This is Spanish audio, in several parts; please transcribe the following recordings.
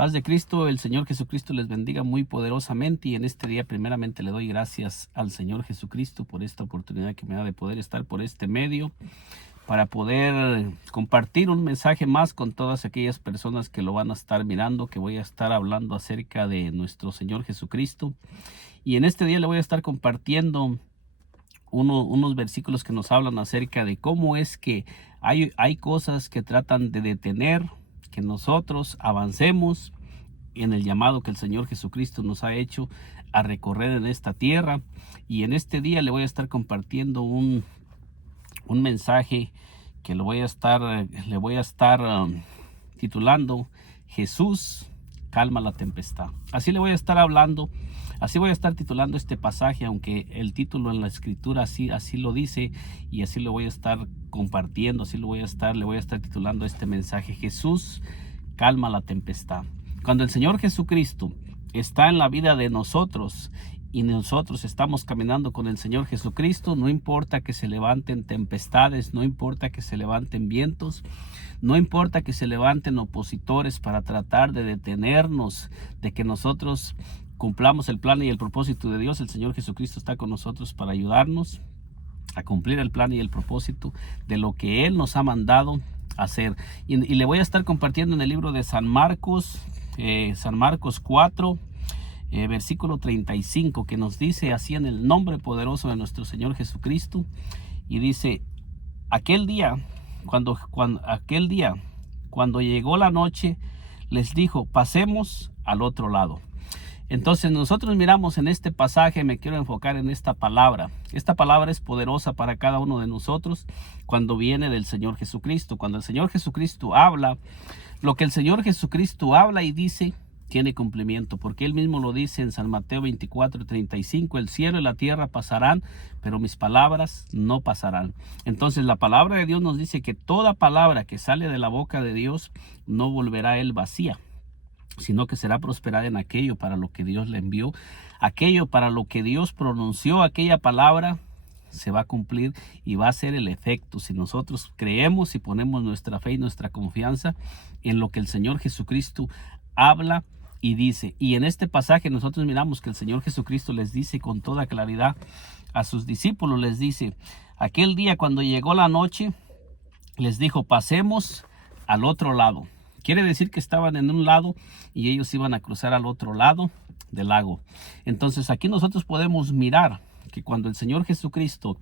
Paz de Cristo, el Señor Jesucristo les bendiga muy poderosamente y en este día primeramente le doy gracias al Señor Jesucristo por esta oportunidad que me da de poder estar por este medio para poder compartir un mensaje más con todas aquellas personas que lo van a estar mirando, que voy a estar hablando acerca de nuestro Señor Jesucristo. Y en este día le voy a estar compartiendo unos versículos que nos hablan acerca de cómo es que hay cosas que tratan de detener que nosotros avancemos en el llamado que el Señor Jesucristo nos ha hecho a recorrer en esta tierra. Y en este día le voy a estar compartiendo un mensaje que le voy a estar titulando Jesús calma la tempestad. Así le voy a estar hablando, así voy a estar titulando este pasaje, aunque el título en la escritura así lo dice, y así lo voy a estar compartiendo, le voy a estar titulando este mensaje: Jesús calma la tempestad. Cuando el Señor Jesucristo está en la vida de nosotros y nosotros estamos caminando con el Señor Jesucristo, no importa que se levanten tempestades, no importa que se levanten vientos, no importa que se levanten opositores para tratar de detenernos, de que nosotros cumplamos el plan y el propósito de Dios. El Señor Jesucristo está con nosotros para ayudarnos a cumplir el plan y el propósito de lo que Él nos ha mandado hacer. Y le voy a estar compartiendo en el libro de San Marcos 4, versículo 35, que nos dice así en el nombre poderoso de nuestro Señor Jesucristo, y dice: aquel día cuando llegó la noche, les dijo: pasemos al otro lado. Entonces nosotros miramos en este pasaje, me quiero enfocar en esta palabra. Esta palabra es poderosa para cada uno de nosotros cuando viene del Señor Jesucristo. Cuando el Señor Jesucristo habla, lo que el Señor Jesucristo habla y dice tiene cumplimiento, porque Él mismo lo dice en San Mateo 24:35: el cielo y la tierra pasarán, pero mis palabras no pasarán. Entonces la palabra de Dios nos dice que toda palabra que sale de la boca de Dios no volverá a Él vacía, sino que será prosperada en aquello para lo que Dios le envió, aquello para lo que Dios pronunció. Aquella palabra se va a cumplir y va a ser el efecto si nosotros creemos y ponemos nuestra fe y nuestra confianza en lo que el Señor Jesucristo habla y dice. Y en este pasaje nosotros miramos que el Señor Jesucristo les dice con toda claridad a sus discípulos, les dice: aquel día cuando llegó la noche, les dijo: pasemos al otro lado. Quiere decir que estaban en un lado y ellos iban a cruzar al otro lado del lago. Entonces aquí nosotros podemos mirar que cuando el Señor Jesucristo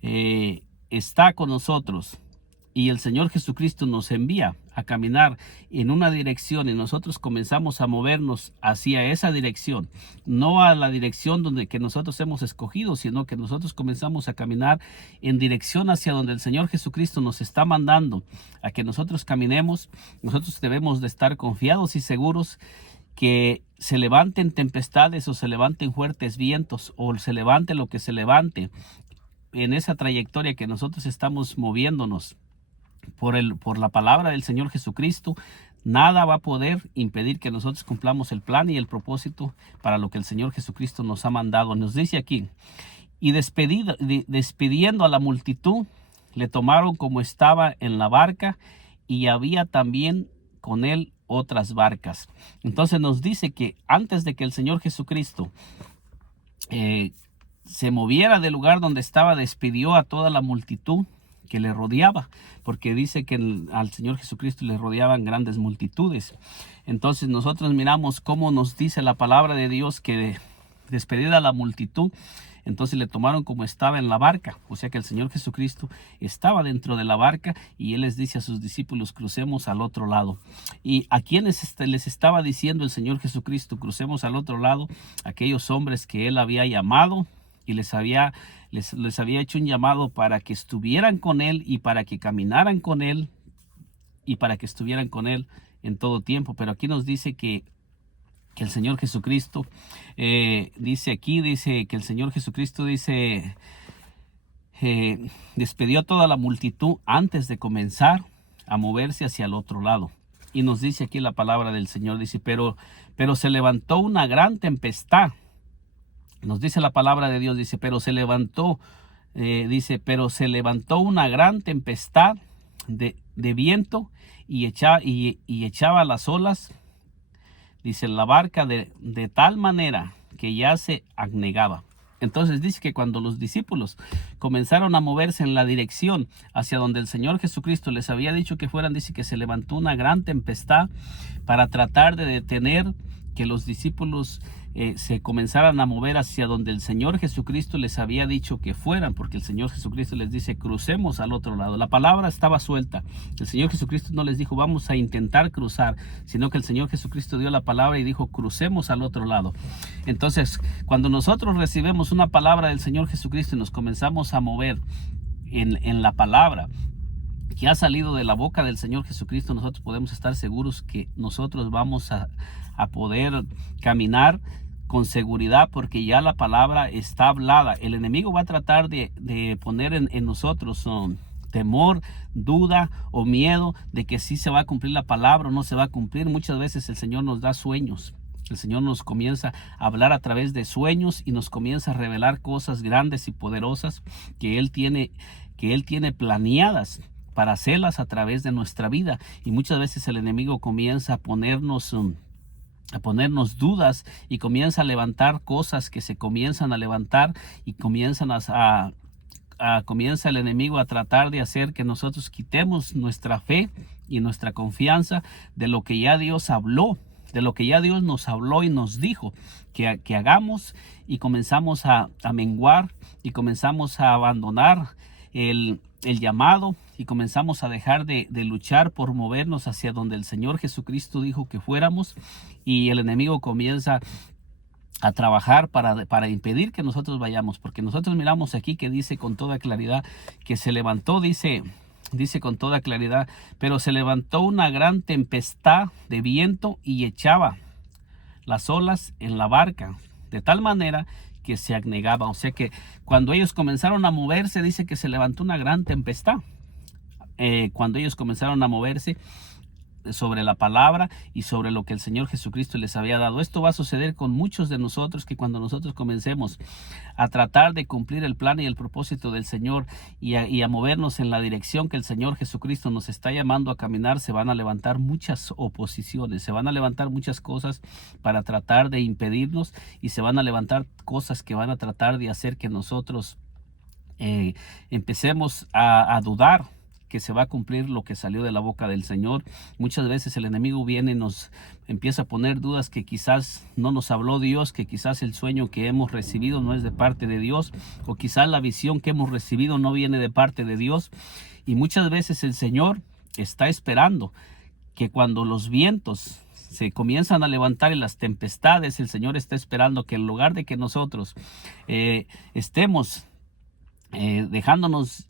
está con nosotros y el Señor Jesucristo nos envía a caminar en una dirección y nosotros comenzamos a movernos hacia esa dirección, no a la dirección que nosotros hemos escogido, sino que nosotros comenzamos a caminar en dirección hacia donde el Señor Jesucristo nos está mandando a que nosotros caminemos. Nosotros debemos de estar confiados y seguros que se levanten tempestades o se levanten fuertes vientos o se levante lo que se levante en esa trayectoria que nosotros estamos moviéndonos por la palabra del Señor Jesucristo. Nada va a poder impedir que nosotros cumplamos el plan y el propósito para lo que el Señor Jesucristo nos ha mandado. Nos dice aquí: y despidiendo a la multitud, le tomaron como estaba en la barca, y había también con él otras barcas. Entonces nos dice que antes de que el Señor Jesucristo se moviera del lugar donde estaba, despidió a toda la multitud que le rodeaba, porque dice que al Señor Jesucristo le rodeaban grandes multitudes. Entonces nosotros miramos cómo nos dice la palabra de Dios que despedida a la multitud, entonces le tomaron como estaba en la barca. O sea que el Señor Jesucristo estaba dentro de la barca y Él les dice a sus discípulos: crucemos al otro lado. ¿Y a quienes les estaba diciendo el Señor Jesucristo crucemos al otro lado? Aquellos hombres que Él había llamado y les había hecho un llamado para que estuvieran con Él y para que caminaran con Él y para que estuvieran con Él en todo tiempo. Pero aquí nos dice que el Señor Jesucristo dice que el Señor Jesucristo despidió a toda la multitud antes de comenzar a moverse hacia el otro lado. Y nos dice aquí la palabra del Señor, dice: pero se levantó una gran tempestad. Nos dice la palabra de Dios, dice: pero se levantó una gran tempestad de viento y echaba las olas dice, la barca de tal manera que ya se anegaba. Entonces dice que cuando los discípulos comenzaron a moverse en la dirección hacia donde el Señor Jesucristo les había dicho que fueran, dice que se levantó una gran tempestad para tratar de detener que los discípulos se comenzaran a mover hacia donde el Señor Jesucristo les había dicho que fueran, porque el Señor Jesucristo les dice, crucemos al otro lado. La palabra estaba suelta. El Señor Jesucristo no les dijo, vamos a intentar cruzar, sino que el Señor Jesucristo dio la palabra y dijo, crucemos al otro lado. Entonces, cuando nosotros recibimos una palabra del Señor Jesucristo y nos comenzamos a mover en la palabra que ha salido de la boca del Señor Jesucristo, nosotros podemos estar seguros que nosotros vamos a poder caminar con seguridad, porque ya la palabra está hablada. El enemigo va a tratar de poner en nosotros temor, duda o miedo de que sí se va a cumplir la palabra o no se va a cumplir. Muchas veces el Señor nos da sueños. El Señor nos comienza a hablar a través de sueños y nos comienza a revelar cosas grandes y poderosas que Él tiene planeadas para hacerlas a través de nuestra vida. Y muchas veces el enemigo comienza a ponernos dudas y comienza a levantar cosas que se comienzan a levantar y comienza el enemigo a tratar de hacer que nosotros quitemos nuestra fe y nuestra confianza de lo que ya Dios habló, de lo que ya Dios nos habló y nos dijo que hagamos, y comenzamos a menguar y comenzamos a abandonar el llamado y comenzamos a dejar de luchar por movernos hacia donde el Señor Jesucristo dijo que fuéramos, y el enemigo comienza a trabajar para impedir que nosotros vayamos, porque nosotros miramos aquí que dice con toda claridad que se levantó, dice con toda claridad, pero se levantó una gran tempestad de viento y echaba las olas en la barca, de tal manera que se anegaba. O sea que cuando ellos comenzaron a moverse, dice que se levantó una gran tempestad. Cuando ellos comenzaron a moverse sobre la palabra y sobre lo que el Señor Jesucristo les había dado. Esto va a suceder con muchos de nosotros, que cuando nosotros comencemos a tratar de cumplir el plan y el propósito del Señor y a movernos en la dirección que el Señor Jesucristo nos está llamando a caminar, se van a levantar muchas oposiciones, se van a levantar muchas cosas para tratar de impedirnos, y se van a levantar cosas que van a tratar de hacer que nosotros empecemos a dudar que se va a cumplir lo que salió de la boca del Señor. Muchas veces el enemigo viene y nos empieza a poner dudas que quizás no nos habló Dios, que quizás el sueño que hemos recibido no es de parte de Dios, o quizás la visión que hemos recibido no viene de parte de Dios. Y muchas veces el Señor está esperando que cuando los vientos se comienzan a levantar y las tempestades, el Señor está esperando que en lugar de que nosotros estemos dejándonos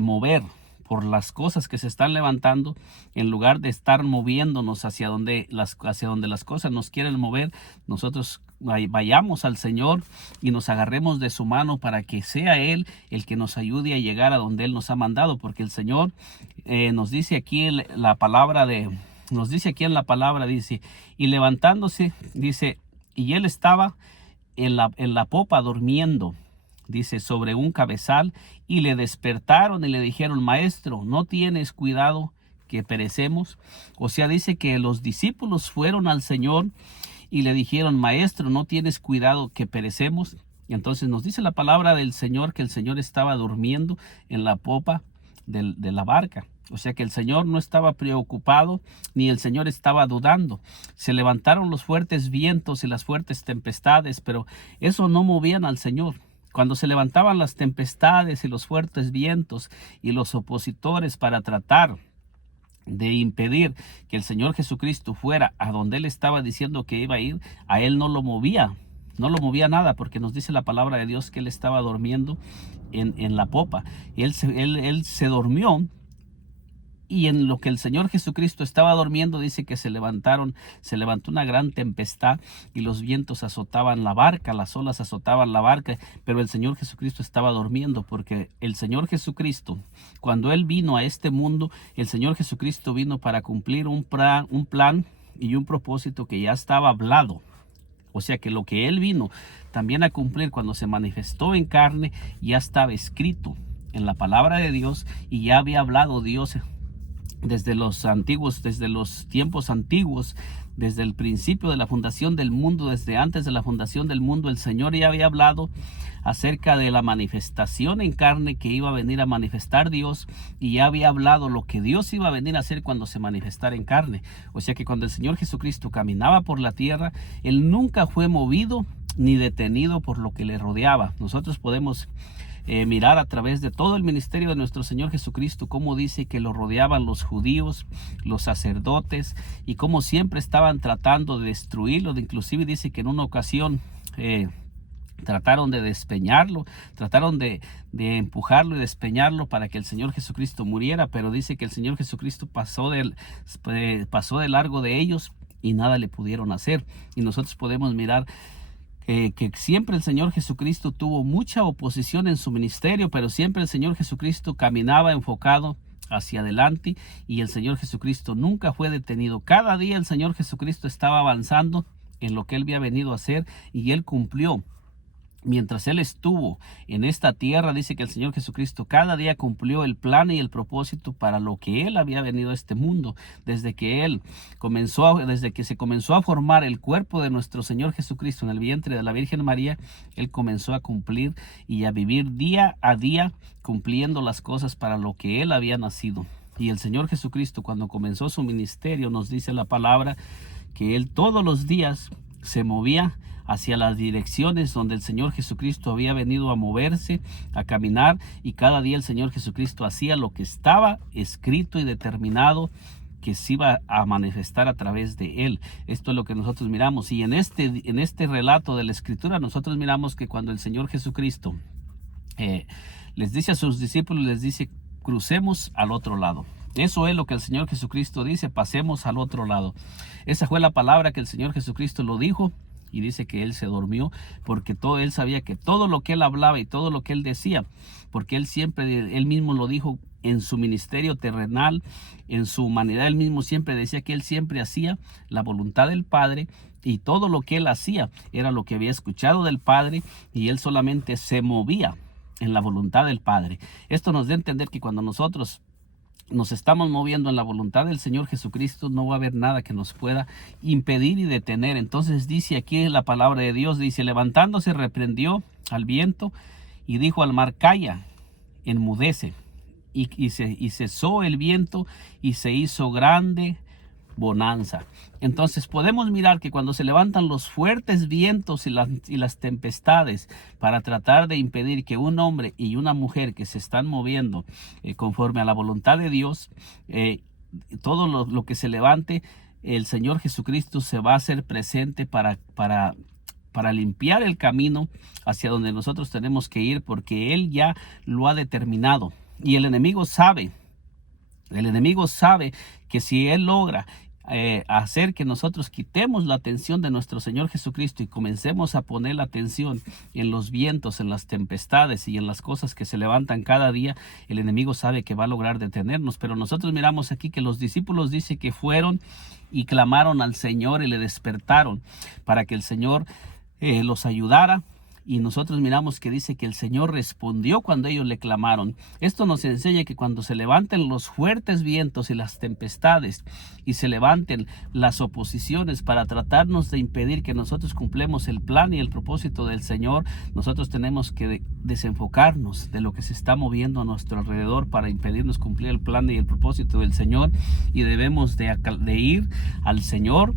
mover por las cosas que se están levantando, en lugar de estar moviéndonos hacia donde las cosas nos quieren mover, nosotros vayamos al Señor y nos agarremos de su mano para que sea Él el que nos ayude a llegar a donde Él nos ha mandado, porque el Señor nos dice aquí en la palabra, dice, y levantándose, dice, y Él estaba en la popa durmiendo, dice, sobre un cabezal, y le despertaron y le dijeron, maestro, ¿no tienes cuidado que perecemos? O sea, dice que los discípulos fueron al Señor y le dijeron, maestro, ¿no tienes cuidado que perecemos? Y entonces nos dice la palabra del Señor que el Señor estaba durmiendo en la popa de la barca. O sea que el Señor no estaba preocupado, ni el Señor estaba dudando. Se levantaron los fuertes vientos y las fuertes tempestades, pero eso no movían al Señor. Cuando se levantaban las tempestades y los fuertes vientos y los opositores para tratar de impedir que el Señor Jesucristo fuera a donde Él estaba diciendo que iba a ir, a Él no lo movía nada, porque nos dice la palabra de Dios que Él estaba durmiendo en la popa. Y él se durmió, y en lo que el Señor Jesucristo estaba durmiendo, dice que se levantó una gran tempestad y los vientos azotaban la barca, las olas azotaban la barca, pero el Señor Jesucristo estaba durmiendo, porque el Señor Jesucristo, cuando Él vino a este mundo, el Señor Jesucristo vino para cumplir un plan y un propósito que ya estaba hablado. O sea que lo que Él vino también a cumplir cuando se manifestó en carne ya estaba escrito en la palabra de Dios, y ya había hablado Dios desde los tiempos antiguos, desde el principio de la fundación del mundo, desde antes de la fundación del mundo, el Señor ya había hablado acerca de la manifestación en carne que iba a venir a manifestar Dios, y ya había hablado lo que Dios iba a venir a hacer cuando se manifestara en carne. O sea que cuando el Señor Jesucristo caminaba por la tierra, Él nunca fue movido ni detenido por lo que le rodeaba. Nosotros podemos mirar a través de todo el ministerio de nuestro Señor Jesucristo cómo dice que lo rodeaban los judíos, los sacerdotes, y cómo siempre estaban tratando de destruirlo. Inclusive dice que en una ocasión trataron de despeñarlo, trataron de empujarlo y despeñarlo para que el Señor Jesucristo muriera, pero dice que el Señor Jesucristo pasó de largo de ellos y nada le pudieron hacer. Y nosotros podemos mirar que siempre el Señor Jesucristo tuvo mucha oposición en su ministerio, pero siempre el Señor Jesucristo caminaba enfocado hacia adelante, y el Señor Jesucristo nunca fue detenido. Cada día el Señor Jesucristo estaba avanzando en lo que Él había venido a hacer, y Él cumplió. Mientras Él estuvo en esta tierra, dice que el Señor Jesucristo cada día cumplió el plan y el propósito para lo que Él había venido a este mundo. Desde que se comenzó a formar el cuerpo de nuestro Señor Jesucristo en el vientre de la Virgen María, Él comenzó a cumplir y a vivir día a día, cumpliendo las cosas para lo que Él había nacido. Y el Señor Jesucristo, cuando comenzó su ministerio, nos dice la palabra que Él todos los días se movía hacia las direcciones donde el Señor Jesucristo había venido a moverse, a caminar, y cada día el Señor Jesucristo hacía lo que estaba escrito y determinado que se iba a manifestar a través de Él. Esto es lo que nosotros miramos, y en este relato de la Escritura nosotros miramos que cuando el Señor Jesucristo les dice a sus discípulos, les dice: crucemos al otro lado. Eso es lo que el Señor Jesucristo dice: pasemos al otro lado. Esa fue la palabra que el Señor Jesucristo lo dijo, y dice que Él se durmió, porque Él sabía que todo lo que Él hablaba y todo lo que Él decía, porque Él mismo lo dijo en su ministerio terrenal, en su humanidad, Él mismo siempre decía que Él siempre hacía la voluntad del Padre, y todo lo que Él hacía era lo que había escuchado del Padre, y Él solamente se movía en la voluntad del Padre. Esto nos da a entender que cuando nosotros nos estamos moviendo en la voluntad del Señor Jesucristo, no va a haber nada que nos pueda impedir y detener. Entonces dice aquí la palabra de Dios, dice: levantándose reprendió al viento y dijo al mar: calla, enmudece. Y cesó el viento y se hizo grande bonanza. Entonces podemos mirar que cuando se levantan los fuertes vientos y las tempestades para tratar de impedir que un hombre y una mujer que se están moviendo conforme a la voluntad de Dios, todo lo que se levante, el Señor Jesucristo se va a hacer presente para limpiar el camino hacia donde nosotros tenemos que ir, porque Él ya lo ha determinado. Y el enemigo sabe que si Él logra hacer que nosotros quitemos la atención de nuestro Señor Jesucristo y comencemos a poner la atención en los vientos, en las tempestades y en las cosas que se levantan cada día, el enemigo sabe que va a lograr detenernos. Pero nosotros miramos aquí que los discípulos dice que fueron y clamaron al Señor y le despertaron para que el Señor los ayudara. Y nosotros miramos que dice que el Señor respondió cuando ellos le clamaron. Esto nos enseña que cuando se levanten los fuertes vientos y las tempestades, y se levanten las oposiciones para tratarnos de impedir que nosotros cumplemos el plan y el propósito del Señor, nosotros tenemos que desenfocarnos de lo que se está moviendo a nuestro alrededor para impedirnos cumplir el plan y el propósito del Señor, y debemos de ir al Señor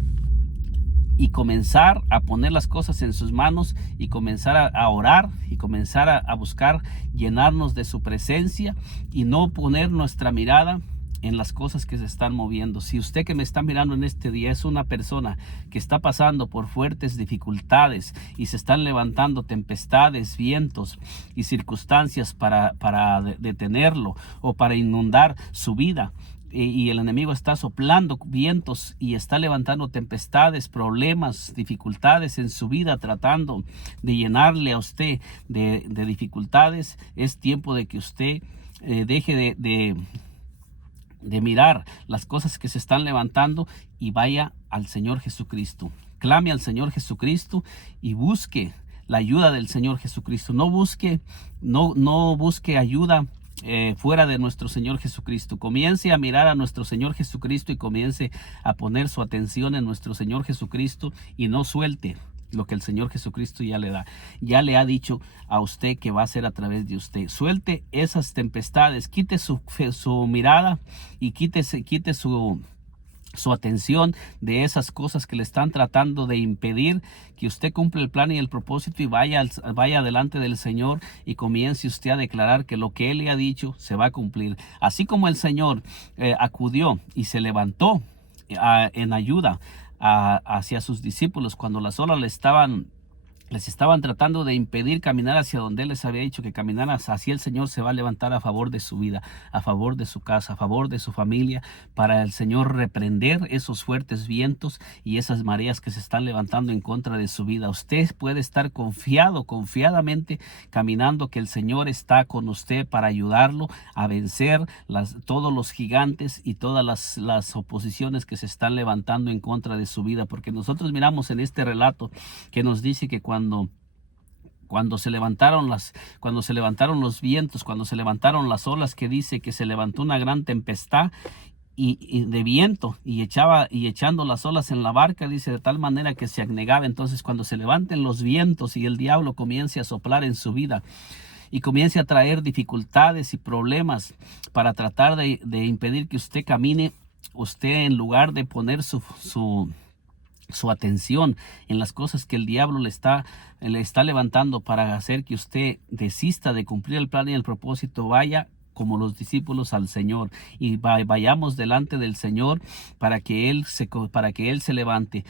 y comenzar a poner las cosas en sus manos, y comenzar a orar, y comenzar a buscar llenarnos de su presencia, y no poner nuestra mirada en las cosas que se están moviendo. Si usted que me está mirando en este día es una persona que está pasando por fuertes dificultades y se están levantando tempestades, vientos y circunstancias para detenerlo o para inundar su vida, y el enemigo está soplando vientos y está levantando tempestades, problemas, dificultades en su vida, tratando de llenarle a usted de dificultades, es tiempo de que usted deje de mirar las cosas que se están levantando y vaya al Señor Jesucristo. Clame al Señor Jesucristo y busque la ayuda del Señor Jesucristo. No busque ayuda fuera de nuestro Señor Jesucristo. Comience a mirar a nuestro Señor Jesucristo y comience a poner su atención en nuestro Señor Jesucristo y no suelte lo que el Señor Jesucristo ya le da. Ya le ha dicho a usted que va a ser a través de usted. Suelte esas tempestades, quite su mirada y quite su atención de esas cosas que le están tratando de impedir que usted cumpla el plan y el propósito, y vaya delante del Señor y comience usted a declarar que lo que Él le ha dicho se va a cumplir. Así como el Señor acudió y se levantó en ayuda hacia sus discípulos cuando las olas les estaban tratando de impedir caminar hacia donde Él les había dicho que caminaran, así el Señor se va a levantar a favor de su vida, a favor de su casa, a favor de su familia, para el Señor reprender esos fuertes vientos y esas mareas que se están levantando en contra de su vida. Usted puede estar confiadamente caminando, que el Señor está con usted para ayudarlo a vencer todos los gigantes y todas las oposiciones que se están levantando en contra de su vida, porque nosotros miramos en este relato que nos dice que cuando se levantaron los vientos, cuando se levantaron las olas, que dice que se levantó una gran tempestad y de viento y echando las olas en la barca, dice, de tal manera que se anegaba. Entonces, cuando se levanten los vientos y el diablo comience a soplar en su vida y comience a traer dificultades y problemas para tratar de impedir que usted camine, usted, en lugar de poner su atención en las cosas que el diablo le está levantando para hacer que usted desista de cumplir el plan y el propósito, vaya como los discípulos al Señor y vayamos delante del Señor para que Él se levante.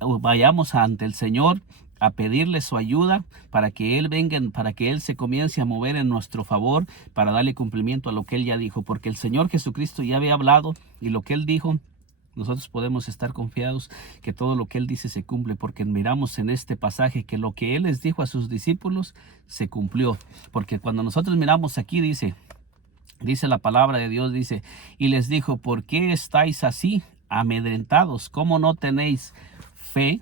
Vayamos ante el Señor a pedirle su ayuda para que Él venga, para que Él se comience a mover en nuestro favor, para darle cumplimiento a lo que Él ya dijo, porque el Señor Jesucristo ya había hablado, y lo que Él dijo, nosotros podemos estar confiados que todo lo que Él dice se cumple, porque miramos en este pasaje que lo que Él les dijo a sus discípulos se cumplió. Porque cuando nosotros miramos aquí, dice la palabra de Dios, dice, y les dijo, ¿por qué estáis así amedrentados? ¿Cómo no tenéis fe?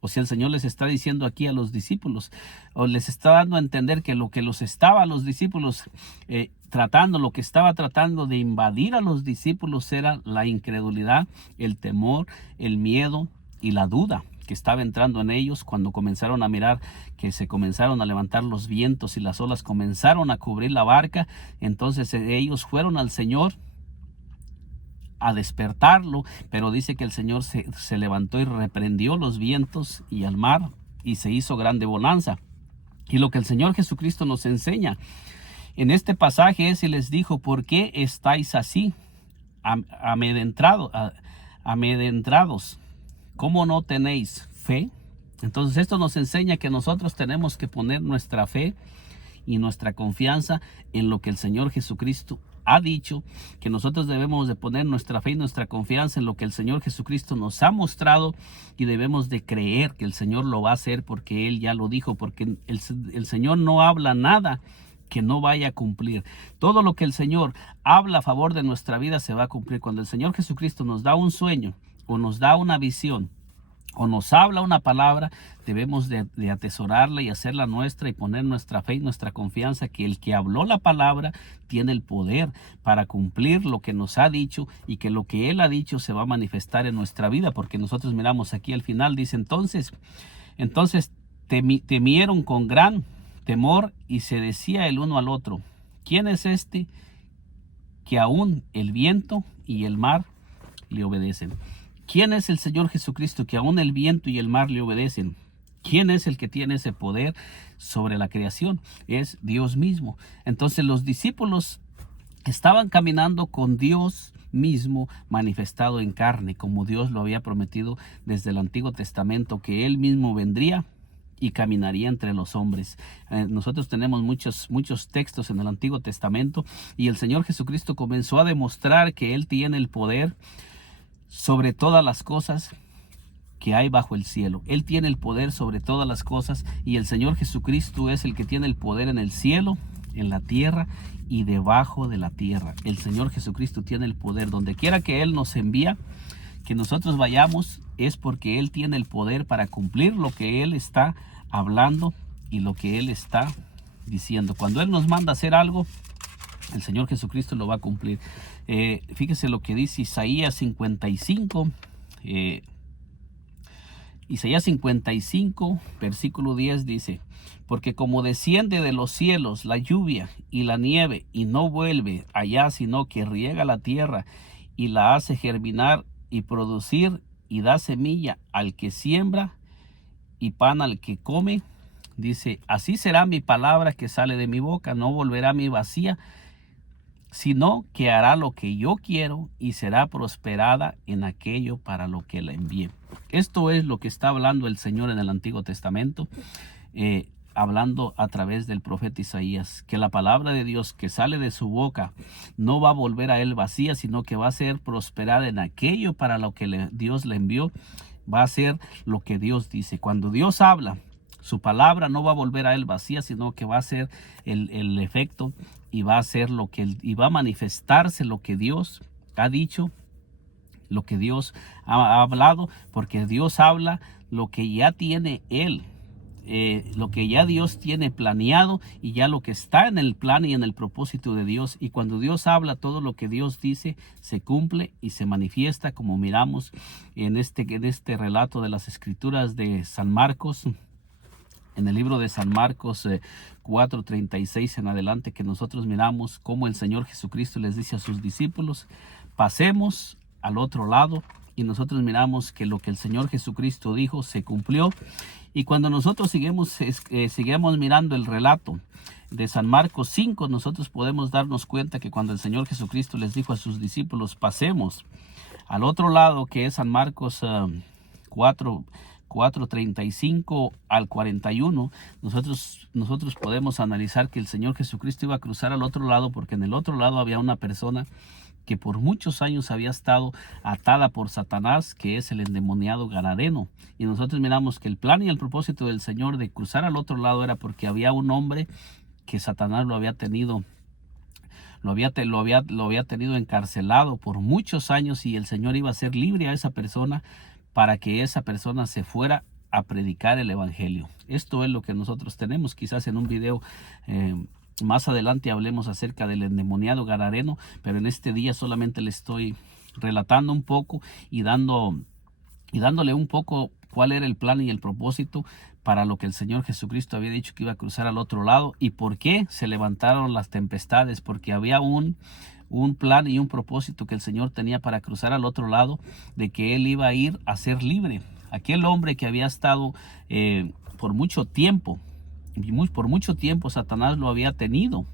O sea, el Señor les está diciendo aquí a los discípulos, o les está dando a entender que lo que los discípulos lo que estaba tratando de invadir a los discípulos era la incredulidad, el temor, el miedo y la duda que estaba entrando en ellos cuando comenzaron a mirar que se comenzaron a levantar los vientos y las olas comenzaron a cubrir la barca. Entonces ellos fueron al Señor a despertarlo, pero dice que el Señor se levantó y reprendió los vientos y al mar, y se hizo grande bonanza. Y lo que el Señor Jesucristo nos enseña en este pasaje es, y les dijo, ¿por qué estáis así amedrentados? ¿Cómo no tenéis fe? Entonces esto nos enseña que nosotros tenemos que poner nuestra fe y nuestra confianza en lo que el Señor Jesucristo ha dicho, que nosotros debemos de poner nuestra fe y nuestra confianza en lo que el Señor Jesucristo nos ha mostrado, y debemos de creer que el Señor lo va a hacer porque Él ya lo dijo, porque el Señor no habla nada que no vaya a cumplir. Todo lo que el Señor habla a favor de nuestra vida se va a cumplir. Cuando el Señor Jesucristo nos da un sueño o nos da una visión o nos habla una palabra, debemos de atesorarla y hacerla nuestra y poner nuestra fe y nuestra confianza que el que habló la palabra tiene el poder para cumplir lo que nos ha dicho, y que lo que Él ha dicho se va a manifestar en nuestra vida, porque nosotros miramos aquí al final, dice, entonces temieron con gran temor y se decía el uno al otro, ¿quién es este que aún el viento y el mar le obedecen? ¿Quién es el Señor Jesucristo que aún el viento y el mar le obedecen? ¿Quién es el que tiene ese poder sobre la creación? Es Dios mismo. Entonces los discípulos estaban caminando con Dios mismo manifestado en carne, como Dios lo había prometido desde el Antiguo Testamento, que Él mismo vendría y caminaría entre los hombres. Nosotros tenemos muchos textos en el Antiguo Testamento, y el Señor Jesucristo comenzó a demostrar que Él tiene el poder sobre todas las cosas que hay bajo el cielo. Él tiene el poder sobre todas las cosas, y el Señor Jesucristo es el que tiene el poder en el cielo, en la tierra y debajo de la tierra. El Señor Jesucristo tiene el poder. Donde quiera que Él nos envía, que nosotros vayamos, es porque Él tiene el poder para cumplir lo que Él está hablando y lo que Él está diciendo. Cuando Él nos manda a hacer algo, El Señor Jesucristo lo va a cumplir. Fíjese lo que dice Isaías 55. Isaías 55, versículo 10 dice: porque como desciende de los cielos la lluvia y la nieve, y no vuelve allá, sino que riega la tierra y la hace germinar y producir, y da semilla al que siembra y pan al que come, dice: así será mi palabra que sale de mi boca, no volverá a mí vacía, sino que hará lo que yo quiero y será prosperada en aquello para lo que la envíe. Esto es lo que está hablando el Señor en el Antiguo Testamento, hablando a través del profeta Isaías, que la palabra de Dios que sale de su boca no va a volver a él vacía, sino que va a ser prosperada en aquello para lo que Dios le envió. Va a ser lo que Dios dice. Cuando Dios habla, su palabra no va a volver a él vacía, sino que va a ser el efecto, y va a ser y va a manifestarse lo que Dios ha dicho, lo que Dios ha hablado, porque Dios habla lo que ya tiene él, lo que ya Dios tiene planeado, y ya lo que está en el plan y en el propósito de Dios. Y cuando Dios habla, todo lo que Dios dice se cumple y se manifiesta, como miramos en este relato de las Escrituras de San Marcos. En el libro de San Marcos 4:36 en adelante, que nosotros miramos cómo el Señor Jesucristo les dice a sus discípulos: pasemos al otro lado. Y nosotros miramos que lo que el Señor Jesucristo dijo se cumplió. Y cuando nosotros seguimos mirando el relato de San Marcos 5, nosotros podemos darnos cuenta que cuando el Señor Jesucristo les dijo a sus discípulos: pasemos al otro lado, que es San Marcos 4:35 al 41, nosotros podemos analizar que el Señor Jesucristo iba a cruzar al otro lado, porque en el otro lado había una persona que por muchos años había estado atada por Satanás, que es el endemoniado Gadareno. Y nosotros miramos que el plan y el propósito del Señor de cruzar al otro lado era porque había un hombre que Satanás lo había tenido encarcelado por muchos años, y el Señor iba a hacer libre a esa persona para que esa persona se fuera a predicar el evangelio. Esto es lo que nosotros tenemos. Quizás en un video más adelante hablemos acerca del endemoniado Gadareno, pero en este día solamente le estoy relatando un poco y dándole un poco cuál era el plan y el propósito para lo que el Señor Jesucristo había dicho que iba a cruzar al otro lado, y por qué se levantaron las tempestades, porque había un plan y un propósito que el Señor tenía para cruzar al otro lado, de que Él iba a ir a ser libre. Aquel hombre que había estado por mucho tiempo Satanás lo había tenido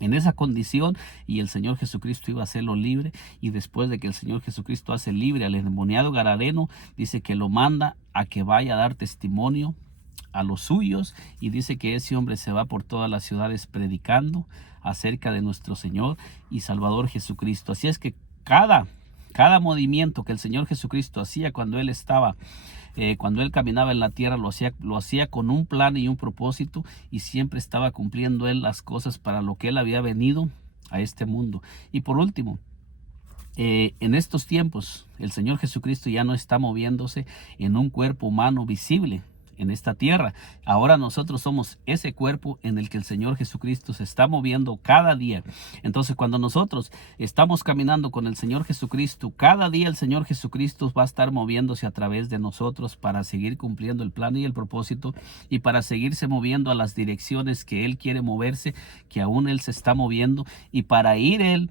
en esa condición, y el Señor Jesucristo iba a hacerlo libre. Y después de que el Señor Jesucristo hace libre al endemoniado Gadareno, dice que lo manda a que vaya a dar testimonio a los suyos, y dice que ese hombre se va por todas las ciudades predicando acerca de nuestro Señor y Salvador Jesucristo. Así es que cada movimiento que el Señor Jesucristo hacía cuando Él caminaba en la tierra, lo hacía con un plan y un propósito, y siempre estaba cumpliendo Él las cosas para lo que Él había venido a este mundo. Y por último, en estos tiempos, el Señor Jesucristo ya no está moviéndose en un cuerpo humano visible en esta tierra. Ahora nosotros somos ese cuerpo en el que el Señor Jesucristo se está moviendo cada día. Entonces, cuando nosotros estamos caminando con el Señor Jesucristo, cada día el Señor Jesucristo va a estar moviéndose a través de nosotros para seguir cumpliendo el plan y el propósito, y para seguirse moviendo a las direcciones que Él quiere moverse, que aún Él se está moviendo, y para ir Él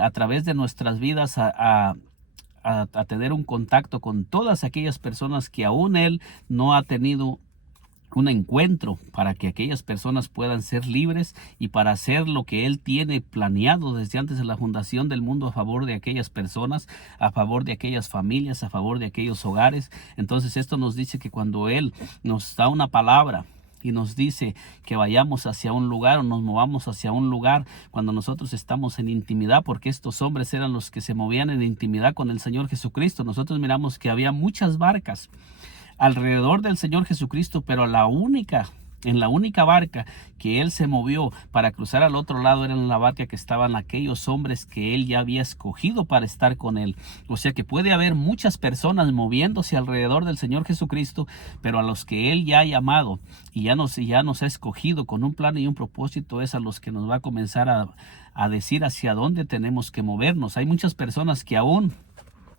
a través de nuestras vidas a tener un contacto con todas aquellas personas que aún Él no ha tenido un encuentro, para que aquellas personas puedan ser libres, y para hacer lo que Él tiene planeado desde antes de la fundación del mundo a favor de aquellas personas, a favor de aquellas familias, a favor de aquellos hogares. Entonces esto nos dice que cuando Él nos da una palabra y nos dice que vayamos hacia un lugar o nos movamos hacia un lugar, cuando nosotros estamos en intimidad, porque estos hombres eran los que se movían en intimidad con el Señor Jesucristo, nosotros miramos que había muchas barcas alrededor del Señor Jesucristo, pero la única En la única barca que él se movió para cruzar al otro lado era en la barca que estaban aquellos hombres que él ya había escogido para estar con él. O sea que puede haber muchas personas moviéndose alrededor del Señor Jesucristo, pero a los que él ya ha llamado y ya nos ha escogido con un plan y un propósito, es a los que nos va a comenzar a decir hacia dónde tenemos que movernos. Hay muchas personas que aún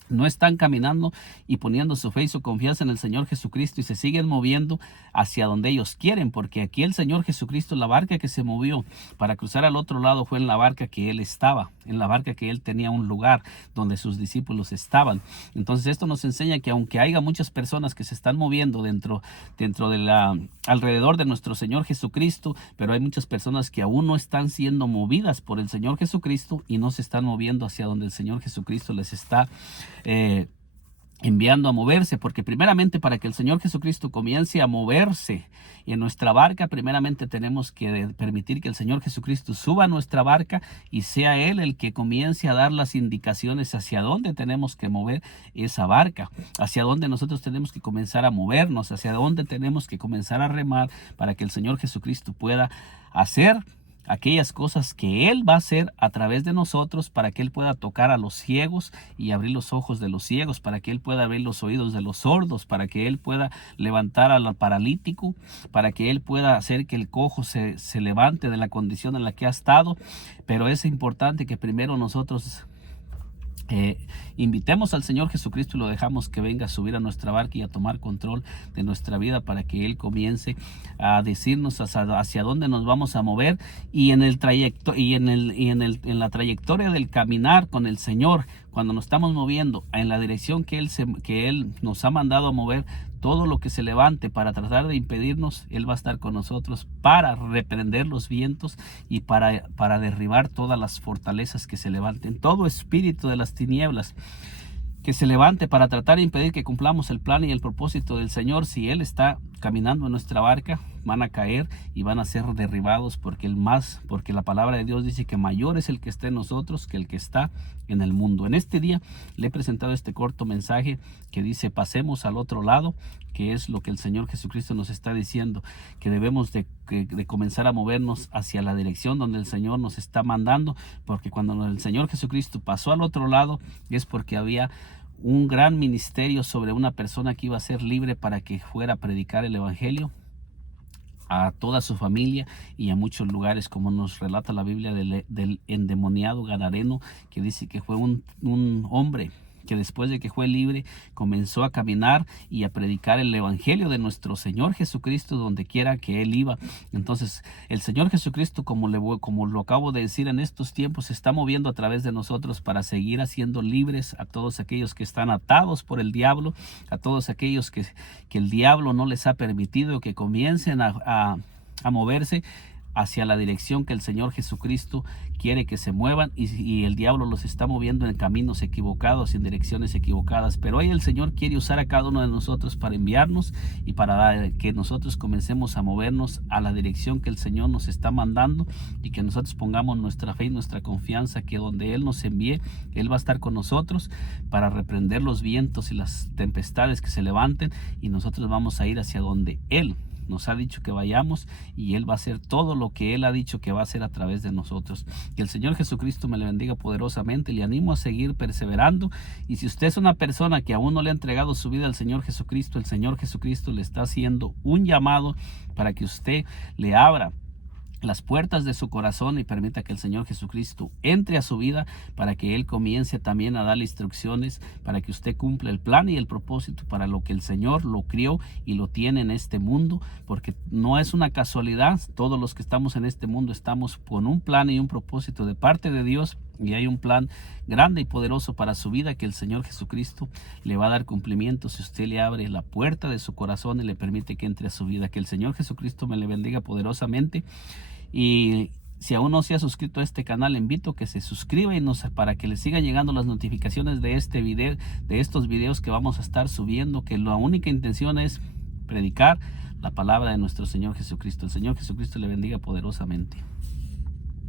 no están caminando y poniendo su fe y su confianza en el Señor Jesucristo y se siguen moviendo hacia donde ellos quieren, porque aquí el Señor Jesucristo, la barca que se movió para cruzar al otro lado fue en la barca que él estaba, en la barca que él tenía un lugar donde sus discípulos estaban. Entonces esto nos enseña que aunque haya muchas personas que se están moviendo dentro de alrededor de nuestro Señor Jesucristo, pero hay muchas personas que aún no están siendo movidas por el Señor Jesucristo y no se están moviendo hacia donde el Señor Jesucristo les está enviando a moverse, porque primeramente para que el Señor Jesucristo comience a moverse en nuestra barca, primeramente tenemos que permitir que el Señor Jesucristo suba a nuestra barca y sea Él el que comience a dar las indicaciones hacia dónde tenemos que mover esa barca, hacia dónde nosotros tenemos que comenzar a movernos, hacia dónde tenemos que comenzar a remar para que el Señor Jesucristo pueda hacer aquellas cosas que Él va a hacer a través de nosotros, para que Él pueda tocar a los ciegos y abrir los ojos de los ciegos, para que Él pueda abrir los oídos de los sordos, para que Él pueda levantar al paralítico, para que Él pueda hacer que el cojo se levante de la condición en la que ha estado. Pero es importante que primero nosotros invitemos al Señor Jesucristo y lo dejamos que venga a subir a nuestra barca y a tomar control de nuestra vida, para que Él comience a decirnos hacia dónde nos vamos a mover, y en el trayecto en la trayectoria del caminar con el Señor, cuando nos estamos moviendo en la dirección que Él nos ha mandado a mover, todo lo que se levante para tratar de impedirnos, Él va a estar con nosotros para reprender los vientos y para derribar todas las fortalezas que se levanten, todo espíritu de las tinieblas que se levante para tratar de impedir que cumplamos el plan y el propósito del Señor. Si Él está caminando en nuestra barca, van a caer y van a ser derribados, porque la palabra de Dios dice que mayor es el que está en nosotros que el que está en el mundo. En este día le he presentado este corto mensaje que dice: pasemos al otro lado, que es lo que el Señor Jesucristo nos está diciendo, que debemos de comenzar a movernos hacia la dirección donde el Señor nos está mandando, porque cuando el Señor Jesucristo pasó al otro lado es porque había un gran ministerio sobre una persona que iba a ser libre para que fuera a predicar el evangelio a toda su familia y a muchos lugares, como nos relata la Biblia del endemoniado gadareno, que dice que fue un hombre que después de que fue libre comenzó a caminar y a predicar el evangelio de nuestro Señor Jesucristo donde quiera que Él iba. Entonces el Señor Jesucristo, como lo acabo de decir, en estos tiempos se está moviendo a través de nosotros para seguir haciendo libres a todos aquellos que están atados por el diablo, a todos aquellos que el diablo no les ha permitido que comiencen a moverse hacia la dirección que el Señor Jesucristo quiere que se muevan, y el diablo los está moviendo en caminos equivocados, en direcciones equivocadas. Pero hoy el Señor quiere usar a cada uno de nosotros para enviarnos y para que nosotros comencemos a movernos a la dirección que el Señor nos está mandando, y que nosotros pongamos nuestra fe y nuestra confianza que donde Él nos envíe, Él va a estar con nosotros para reprender los vientos y las tempestades que se levanten, y nosotros vamos a ir hacia donde Él nos ha dicho que vayamos, y Él va a hacer todo lo que Él ha dicho que va a hacer a través de nosotros. Que el Señor Jesucristo me le bendiga poderosamente. Le animo a seguir perseverando, y si usted es una persona que aún no le ha entregado su vida al Señor Jesucristo, el Señor Jesucristo le está haciendo un llamado para que usted le abra las puertas de su corazón y permita que el Señor Jesucristo entre a su vida, para que Él comience también a darle instrucciones para que usted cumpla el plan y el propósito para lo que el Señor lo crió y lo tiene en este mundo, porque no es una casualidad. Todos los que estamos en este mundo estamos con un plan y un propósito de parte de Dios, y hay un plan grande y poderoso para su vida que el Señor Jesucristo le va a dar cumplimiento si usted le abre la puerta de su corazón y le permite que entre a su vida. Que el Señor Jesucristo me le bendiga poderosamente. Y si aún no se ha suscrito a este canal, le invito a que se suscriba para que le sigan llegando las notificaciones de estos videos que vamos a estar subiendo, que la única intención es predicar la palabra de nuestro Señor Jesucristo. El Señor Jesucristo le bendiga poderosamente.